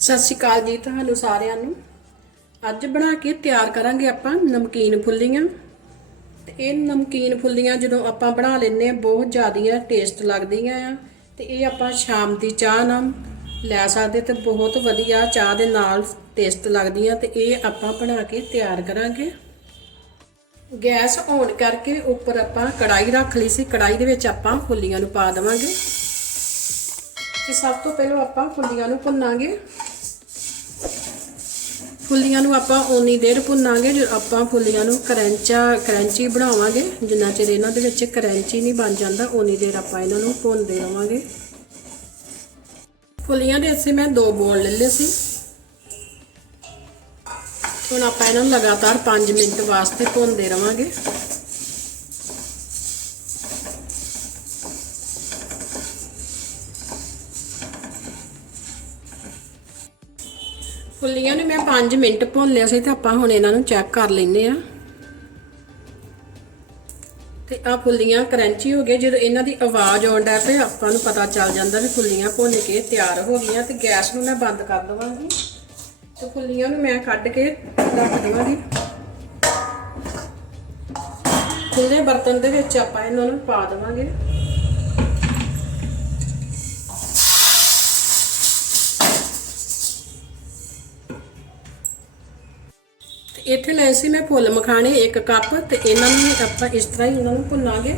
ਸਤਿ ਸ਼੍ਰੀ ਅਕਾਲ ਜੀ ਤੁਹਾਨੂੰ ਸਾਰਿਆਂ ਨੂੰ। ਅੱਜ ਬਣਾ ਕੇ ਤਿਆਰ ਕਰਾਂਗੇ ਆਪਾਂ ਨਮਕੀਨ ਫੁੱਲੀਆਂ। ਤੇ ਇਹ ਨਮਕੀਨ ਫੁੱਲੀਆਂ ਜਦੋਂ ਆਪਾਂ ਬਣਾ ਲੈਂਦੇ ਆ ਬਹੁਤ ਜ਼ਿਆਦੀਆਂ ਟੇਸਟ ਲੱਗਦੀਆਂ ਆ। ਤੇ ਇਹ ਆਪਾਂ ਸ਼ਾਮ ਦੀ ਚਾਹ ਨਾਲ ਲੈ ਸਕਦੇ ਤੇ ਬਹੁਤ ਵਧੀਆ ਚਾਹ ਦੇ ਨਾਲ ਟੇਸਟ ਲੱਗਦੀਆਂ ਤੇ ਇਹ ਆਪਾਂ ਬਣਾ ਕੇ ਤਿਆਰ ਕਰਾਂਗੇ। ਗੈਸ ਔਨ ਕਰਕੇ ਉੱਪਰ ਆਪਾਂ ਕੜਾਈ ਰੱਖ ਲਈ ਸੀ। ਕੜਾਈ ਦੇ ਵਿੱਚ ਆਪਾਂ ਫੁੱਲੀਆਂ ਨੂੰ ਪਾ ਦੇਵਾਂਗੇ। ਤੇ ਸਭ ਤੋਂ ਪਹਿਲਾਂ ਆਪਾਂ ਫੁੱਲੀਆਂ ਨੂੰ ਭੁੰਨਾਂਗੇ। ਫੁੱਲੀਆਂ ਨੂੰ ਆਪਾਂ ਓਨੀ ਦੇਰ ਭੁੰਨਾਂਗੇ, ਜਦੋਂ ਆਪਾਂ ਫੁੱਲੀਆਂ ਨੂੰ ਕਰੰਚਾ, ਕਰੰਚੀ ਬਣਾਵਾਂਗੇ, ਜਿੰਨਾ ਚਿਰ ਇਹਨਾਂ ਦੇ ਵਿੱਚ ਕਰੰਚੀ ਨਹੀਂ ਬਣ ਜਾਂਦਾ, ਓਨੀ ਦੇਰ ਆਪਾਂ ਇਹਨਾਂ ਨੂੰ ਭੁੰਨਦੇ ਰਵਾਂਗੇ। ਫੁੱਲੀਆਂ ਦੇ ਅਸੀਂ ਮੈਂ ਦੋ ਬੋਲ ਲੈ ਲਏ ਸੀ। ਹੁਣ ਆਪਾਂ ਇਹਨਾਂ ਨੂੰ ਲਗਾਤਾਰ 5 ਮਿੰਟ ਵਾਸਤੇ ਭੁੰਨਦੇ ਰਵਾਂਗੇ। ਫੁੱਲੀਆਂ ਨੂੰ, ਮੈਂ 5 ਮਿੰਟ ਭੁੰਨ ਲਿਆ ਸੀ ਤੇ ਆਪਾਂ ਹੁਣ ਇਹਨਾਂ ਨੂੰ ਚੈੱਕ ਕਰ ਲੈਂਦੇ ਆ ਤੇ ਆ ਫੁੱਲੀਆਂ ਕਰੰਚੀ ਹੋ ਗਏ ਜਦੋਂ ਇਹਨਾਂ ਦੀ ਆਵਾਜ਼ ਆਉਣ ਡੈ ਪਈ, ਆਪਾਂ ਨੂੰ ਪਤਾ ਚੱਲ ਜਾਂਦਾ ਵੀ ਫੁੱਲੀਆਂ ਭੁੰਨ ਕੇ ਤਿਆਰ ਹੋ ਗਈਆਂ ਤੇ ਗੈਸ ਨੂੰ ਮੈਂ ਬੰਦ ਕਰ ਦਵਾਂਗੀ। ਤੇ ਫੁੱਲੀਆਂ ਨੂੰ ਮੈਂ ਕੱਢ ਕੇ ਰੱਖ ਦਵਾਂਗੀ। ਖੁੱਲੇ ਬਰਤਨ ਦੇ ਵਿੱਚ ਆਪਾਂ ਇਹਨਾਂ ਨੂੰ ਪਾ ਦਵਾਂਗੇ। ਤੇ ਇੱਥੇ ਲਏ ਸੀ ਮੈਂ ਫੁੱਲ ਮਖਾਣੇ, ਇੱਕ ਕੱਪ ਤੇ ਇਹਨਾਂ ਨੂੰ ਵੀ ਆਪਾਂ ਇਸ ਤਰ੍ਹਾਂ ਹੀ ਉਹਨਾਂ ਨੂੰ ਭੁੰਨਾਂਗੇ।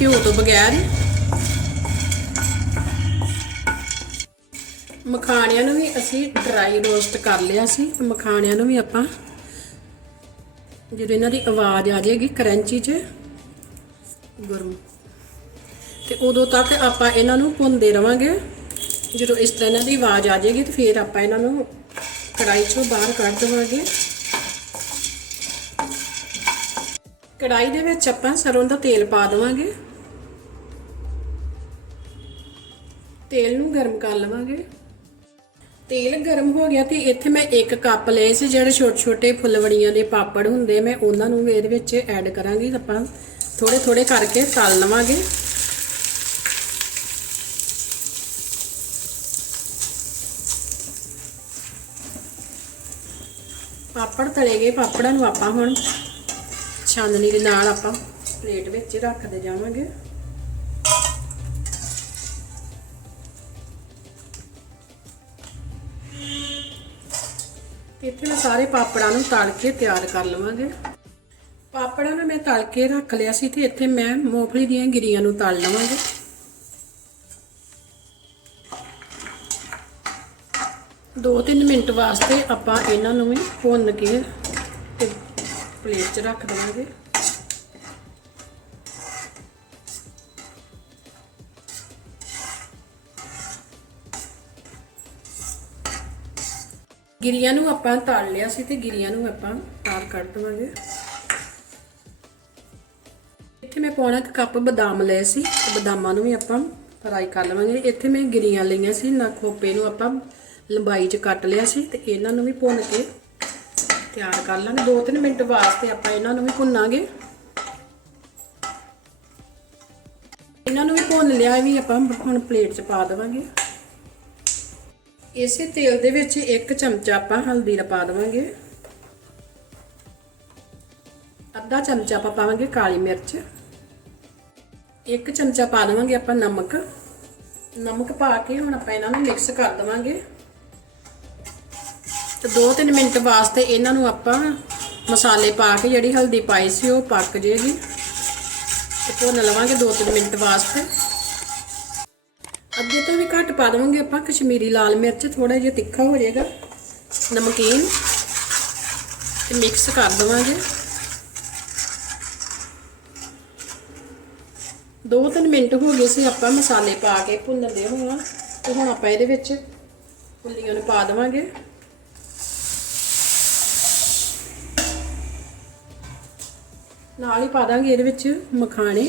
ਘਿਓ ਤੋਂ ਬਗੈਰ ਮਖਾਣਿਆਂ ਨੂੰ ਵੀ ਅਸੀਂ ਡਰਾਈ ਰੋਸਟ ਕਰ ਲਿਆ ਸੀ ਮਖਾਣਿਆਂ ਨੂੰ ਵੀ ਆਪਾਂ ਜਦੋਂ ਇਹਨਾਂ ਦੀ ਆਵਾਜ਼ ਆ ਜਾਏਗੀ ਕਰੰਚੀ 'ਚ ਗਰਮ ਤੇ ਉਦੋਂ ਤੱਕ ਆਪਾਂ ਇਹਨਾਂ ਨੂੰ ਭੁੰਨਦੇ ਰਵਾਂਗੇ। ਜਦੋਂ ਇਸ ਤਰ੍ਹਾਂ ਇਹਨਾਂ ਦੀ ਆਵਾਜ਼ ਆ ਜਾਏਗੀ ਤੇ ਫਿਰ ਆਪਾਂ ਇਹਨਾਂ ਨੂੰ ਕੜਾਈ ਚੋਂ ਬਾਹਰ ਕੱਢ ਦਵਾਂਗੇ। ਕੜਾਈ ਦੇ ਵਿੱਚ ਆਪਾਂ ਸਰੋਂ ਦਾ ਤੇਲ ਪਾ ਦਵਾਂਗੇ। ਤੇਲ ਨੂੰ ਗਰਮ ਕਰ ਲਵਾਂਗੇ। ਤੇਲ ਗਰਮ ਹੋ ਗਿਆ ਤੇ ਇੱਥੇ ਮੈਂ ਇੱਕ ਕੱਪ ਲਏ ਸੀ, ਜਿਹੜੇ ਛੋਟੇ ਛੋਟੇ ਫੁੱਲਵੜੀਆਂ ਦੇ ਪਾਪੜ ਹੁੰਦੇ, ਮੈਂ ਉਹਨਾਂ ਨੂੰ ਵੀ ਇਹਦੇ ਵਿੱਚ ਐਡ ਕਰਾਂਗੀ। ਆਪਾਂ ਥੋੜੇ ਥੋੜੇ ਕਰਕੇ ਤਲ ਲਵਾਂਗੇ। ਪਾਪੜ ਤਲੇ ਗਏ, ਪਾਪੜਾਂ ਨੂੰ ਆਪਾਂ ਹੁਣ ਛਾਨਣੀ ਦੇ ਨਾਲ ਆਪਾਂ ਪਲੇਟ ਵਿੱਚ ਰੱਖਦੇ ਜਾਵਾਂਗੇ। ਇੱਥੇ ਮੈਂ ਸਾਰੇ ਪਾਪੜਾਂ ਨੂੰ ਤਲ ਕੇ ਤਿਆਰ ਕਰ ਲਵਾਂਗੇ। ਪਾਪੜਾਂ ਨੂੰ ਮੈਂ ਤਲ ਕੇ ਰੱਖ ਲਿਆ ਸੀ ਤੇ ਇੱਥੇ ਮੈਂ ਮੂੰਗਫਲੀ ਦੀਆਂ ਗਿਰੀਆਂ ਨੂੰ ਤਲ ਲਵਾਂਗੇ। ਦੋ ਤਿੰਨ ਮਿੰਟ ਵਾਸਤੇ ਆਪਾਂ ਇਹਨਾਂ ਨੂੰ ਵੀ ਭੁੰਨ ਕੇ ਤੇ ਪਲੇਟ 'ਚ ਰੱਖ ਦੇਵਾਂਗੇ। ਗਿਰੀਆਂ ਨੂੰ ਆਪਾਂ ਤਲ ਲਿਆ ਸੀ ਤੇ ਗਿਰੀਆਂ ਨੂੰ ਆਪਾਂ ਤਾਰ ਕੱਢ ਦਵਾਂਗੇ। ਇੱਥੇ ਮੈਂ ਪੌਣਾ ਇੱਕ ਕੱਪ ਬਦਾਮ ਲਏ ਸੀ, ਤੇ ਬਦਾਮਾਂ ਨੂੰ ਵੀ ਆਪਾਂ ਫਰਾਈ ਕਰ ਲਵਾਂਗੇ। ਇੱਥੇ ਮੈਂ ਗਿਰੀਆਂ ਲਈਆਂ ਸੀ, ਨਾ ਖੋਪੇ ਨੂੰ ਆਪਾਂ ਲੰਬਾਈ 'ਚ ਕੱਟ ਲਿਆ ਸੀ ਤੇ ਇਹਨਾਂ ਨੂੰ ਵੀ ਭੁੰਨ ਕੇ ਤਿਆਰ ਕਰ ਲਾਂਗੇ। 2-3 ਮਿੰਟ ਵਾਸਤੇ ਆਪਾਂ ਇਹਨਾਂ ਨੂੰ ਵੀ ਭੁੰਨਾਂਗੇ। ਇਹਨਾਂ ਨੂੰ ਵੀ ਭੁੰਨ ਲਿਆ ਵੀ ਆਪਾਂ ਹੁਣ ਪਲੇਟ 'ਚ ਪਾ ਦੇਵਾਂਗੇ। ਇਸੇ ਤੇਲ ਦੇ ਵਿੱਚ ਇੱਕ ਚਮਚਾ ਆਪਾਂ ਹਲਦੀ ਦਾ ਪਾ ਦੇਵਾਂਗੇ। ਅੱਧਾ ਚਮਚਾ ਆਪਾਂ ਪਾਵਾਂਗੇ ਕਾਲੀ ਮਿਰਚ। ਇੱਕ ਚਮਚਾ ਪਾ ਦੇਵਾਂਗੇ ਆਪਾਂ ਨਮਕ। ਨਮਕ ਪਾ ਕੇ ਹੁਣ ਆਪਾਂ ਇਹਨਾਂ ਨੂੰ ਮਿਕਸ ਕਰ ਦੇਵਾਂਗੇ। ਤੇ 2-3 ਮਿੰਟ ਵਾਸਤੇ ਇਹਨਾਂ ਨੂੰ ਆਪਾਂ ਮਸਾਲੇ ਪਾ ਕੇ ਜਿਹੜੀ ਹਲਦੀ ਪਾਈ ਸੀ ਉਹ ਪੱਕ ਜੇਗੀ। ਤੇ ਭੁੰਨ ਲਵਾਂਗੇ 2-3 ਮਿੰਟ ਵਾਸਤੇ। ਅੱਧੇ ਤੋਂ ਵੀ ਘੱਟ ਪਾ ਦੇਵਾਂਗੇ ਆਪਾਂ ਕਸ਼ਮੀਰੀ ਲਾਲ ਮਿਰਚ ਥੋੜਾ ਜਿਹਾ ਤਿੱਖਾ ਹੋ ਜਾਏਗਾ। ਨਮਕੀਨ ਤੇ ਮਿਕਸ ਕਰ ਦੇਵਾਂਗੇ। 2-3 ਮਿੰਟ ਹੋ ਗਏ ਸੀ ਆਪਾਂ ਮਸਾਲੇ ਪਾ ਕੇ ਭੁੰਨਦੇ ਹੋਵਾਂ ਤੇ ਹੁਣ ਆਪਾਂ ਇਹਦੇ ਵਿੱਚ ਫੁੱਲੀਆਂ ਨੂੰ ਪਾ ਦੇਵਾਂਗੇ। ਨਾਲ ਹੀ ਪਾ ਦਾਂਗੇ ਇਹਦੇ ਵਿੱਚ ਮਖਾਣੇ।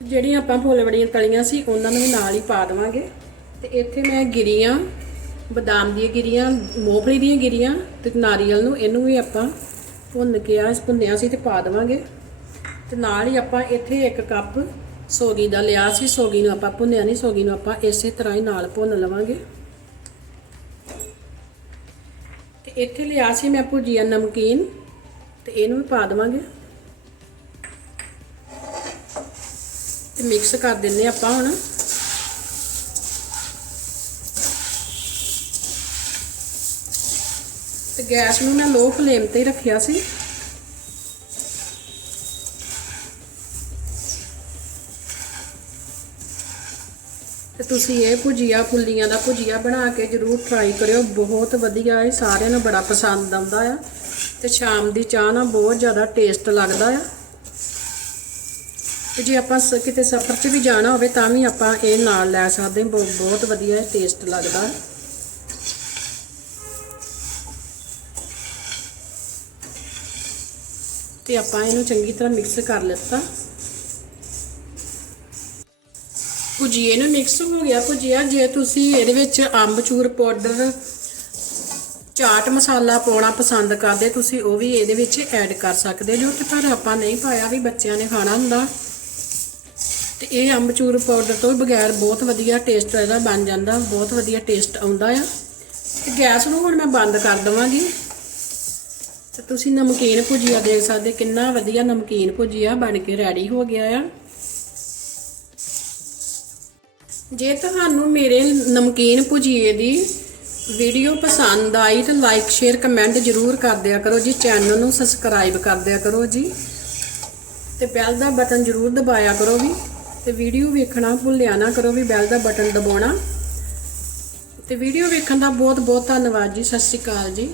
ਜਿਹੜੀਆਂ ਆਪਾਂ ਫੁੱਲ ਬੜੀਆਂ ਤਲੀਆਂ ਸੀ, ਉਹਨਾਂ ਨੂੰ ਵੀ ਨਾਲ ਹੀ ਪਾ ਦੇਵਾਂਗੇ। ਤੇ ਇੱਥੇ ਮੈਂ ਗਿਰੀਆਂ, ਬਦਾਮ ਦੀਆਂ ਗਿਰੀਆਂ, ਮੂੰਗਫਲੀ ਦੀਆਂ ਗਿਰੀਆਂ ਤੇ ਨਾਰੀਅਲ ਨੂੰ ਇਹਨੂੰ ਵੀ ਆਪਾਂ ਭੁੰਨ ਕੇ ਆ, ਭੁੰਨਿਆ ਸੀ ਤੇ ਪਾ ਦੇਵਾਂਗੇ। ਤੇ ਨਾਲ ਹੀ ਆਪਾਂ ਇੱਥੇ ਇੱਕ ਕੱਪ ਸੋਗੀ ਦਾ ਲਿਆ ਸੀ, ਸੋਗੀ ਨੂੰ ਆਪਾਂ ਭੁੰਨਿਆ ਨਹੀਂ, ਸੋਗੀ ਨੂੰ ਆਪਾਂ ਇਸੇ ਤਰ੍ਹਾਂ ਹੀ ਨਾਲ ਭੁੰਨ ਲਵਾਂਗੇ। ਤੇ ਇੱਥੇ ਲਿਆ ਸੀ ਮੈਂ ਭੁਜੀਆ ਨਮਕੀਨ। ਤੇ ਇਹਨੂੰ ਵੀ ਪਾ ਦੇਵਾਂਗੇ। ਤੇ ਮਿਕਸ ਕਰ ਦਿੰਨੇ ਆਪਾਂ ਹੁਣ। ਤੇ ਗੈਸ ਨੂੰ ਮੈਂ ਲੋ ਫਲੇਮ ਤੇ ਹੀ ਰੱਖਿਆ ਸੀ। ਤੁਸੀਂ ਇਹ ਭੁਜੀਆ ਫੁੱਲੀਆਂ ਦਾ ਭੁਜੀਆ ਬਣਾ ਕੇ ਜਰੂਰ ਟਰਾਈ ਕਰਿਓ। ਬਹੁਤ ਵਧੀਆ ਹੈ ਸਾਰਿਆਂ ਨੂੰ ਬੜਾ ਪਸੰਦ ਆਉਂਦਾ ਆ। ਤੇ ਸ਼ਾਮ ਦੀ ਚਾਹ ਨਾਲ ਬਹੁਤ ਜ਼ਿਆਦਾ ਟੇਸਟ ਲੱਗਦਾ ਆ। ਤੇ ਜੇ ਆਪਾਂ ਸ- ਕਿਤੇ ਸਫ਼ਰ 'ਚ ਵੀ ਜਾਣਾ ਹੋਵੇ ਤਾਂ ਵੀ ਆਪਾਂ ਇਹ ਨਾਲ ਲੈ ਸਕਦੇ ਹਾਂ। ਬਹੁਤ ਬਹੁਤ ਵਧੀਆ ਟੇਸਟ ਲੱਗਦਾ। ਹੈ ਤੇ ਆਪਾਂ ਇਹਨੂੰ ਚੰਗੀ ਤਰ੍ਹਾਂ ਮਿਕਸ ਕਰ ਲਿੱਤਾ। ਭੁਜੀਏ ਨੂੰ ਮਿਕਸ ਹੋ ਗਿਆ ਭੁਜੀਆ। ਜੇ ਤੁਸੀਂ ਇਹਦੇ ਵਿੱਚ ਅੰਬਚੂਰ ਪਾਊਡਰ ਚਾਟ ਮਸਾਲਾ ਪਾਉਣਾ ਪਸੰਦ ਕਰਦੇ, ਤੁਸੀਂ ਉਹ ਵੀ ਇਹਦੇ ਵਿੱਚ ਐਡ ਕਰ ਸਕਦੇ ਜੋ ਕਿ ਪਰ ਆਪਾਂ ਨਹੀਂ ਪਾਇਆ ਵੀ ਬੱਚਿਆਂ ਨੇ ਖਾਣਾ ਹੁੰਦਾ। ਤੇ ਇਹ ਅੰਬਚੂਰ ਪਾਊਡਰ ਤੋਂ ਬਗੈਰ ਬਹੁਤ ਵਧੀਆ ਟੇਸਟ ਇਹਦਾ ਬਣ ਜਾਂਦਾ। ਬਹੁਤ ਵਧੀਆ ਟੇਸਟ ਆਉਂਦਾ ਆ। ਤੇ ਗੈਸ ਨੂੰ ਹੁਣ ਮੈਂ ਬੰਦ ਕਰ ਦਵਾਂਗੀ। ਤੇ ਤੁਸੀਂ ਨਮਕੀਨ ਭੁਜੀਆ ਦੇਖ ਸਕਦੇ, ਕਿੰਨਾ ਵਧੀਆ ਨਮਕੀਨ ਭੁਜੀਆ ਬਣ ਕੇ ਰੈਡੀ ਹੋ ਗਿਆ ਆ। ਜੇ ਤੁਹਾਨੂੰ ਮੇਰੇ ਨਮਕੀਨ ਭੁਜੀਏ ਦੀ ਵੀਡੀਓ ਪਸੰਦ ਆਈ ਤਾਂ ਲਾਈਕ ਸ਼ੇਅਰ ਕਮੈਂਟ ਜ਼ਰੂਰ ਕਰ ਦਿਆ ਕਰੋ ਜੀ। ਚੈਨਲ ਨੂੰ ਸਬਸਕ੍ਰਾਈਬ ਕਰ ਦਿਆ ਕਰੋ ਜੀ। ਤੇ ਬੈਲ ਦਾ ਬਟਨ ਜ਼ਰੂਰ ਦਬਾਇਆ ਕਰੋ ਵੀ। ਤੇ ਵੀਡੀਓ ਵੇਖਣਾ ਭੁੱਲਿਆ ਨਾ ਕਰੋ ਵੀ ਬੈਲ ਦਾ ਬਟਨ ਦਬਾਉਣਾ। ਤੇ ਵੀਡੀਓ ਵੇਖਣ ਦਾ ਬਹੁਤ ਬਹੁਤ ਧੰਨਵਾਦ ਜੀ। ਸਤਿ ਸ਼੍ਰੀ ਅਕਾਲ ਜੀ।